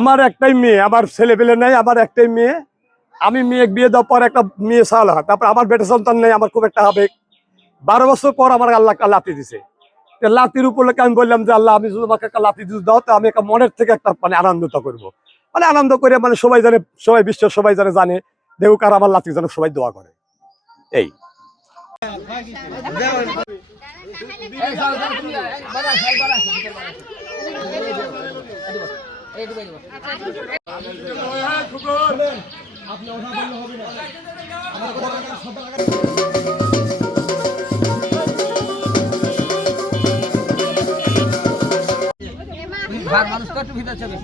আমার একটাই মেয়ে, আমার ছেলে পেলে নাই, আমার একটাই মেয়ে। আমি মেয়ে বিয়ে দেওয়ার পর একটা মেয়ে সাল হয়, তারপর আমার বেটা সন্তান নেই, আমার খুব একটা আবেগ। 12 বছর পর আমার আল্লাহ লাতি দিছে। লাতির উপলক্ষে আমি বললাম যে আল্লাহ, আমি যদি আমাকে একটা লাতি যদি দাও তো আমি একটা মনের থেকে একটা আনন্দটা করবো, আনন্দ করে সবাই জানে, সবাই বিশ্বের সবাই জানে দেখুক আর আমার লাতি যেন সবাই দোয়া করে। এই মানুষ তো একটু ভিতরে চলে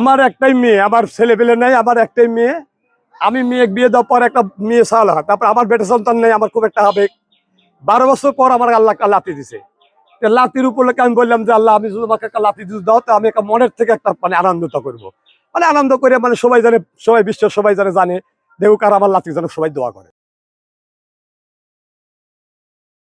আমার একটাই মেয়ে, আমার ছেলে পেলে নাই, আমার একটাই মেয়ে। আমি মেয়ে বিয়ে দেওয়ার পর একটা মেয়ে সাল হয়, তারপর আমার বেটা সন্তান নেই, আমার খুব একটা আবেগ। 12 বছর পর আমার আল্লাহ লাতি দিছে। লাতির উপলক্ষে আমি বললাম যে আল্লাহ, আমি যদি আমাকে একটা লাতি যদি দাও তো আমি একটা মনের থেকে একটা আনন্দটা করবো, আনন্দ করে সবাই জানে, সবাই বিশ্বের সবাই জানে দেখুক আর আমার লাতি যেন সবাই দোয়া করে।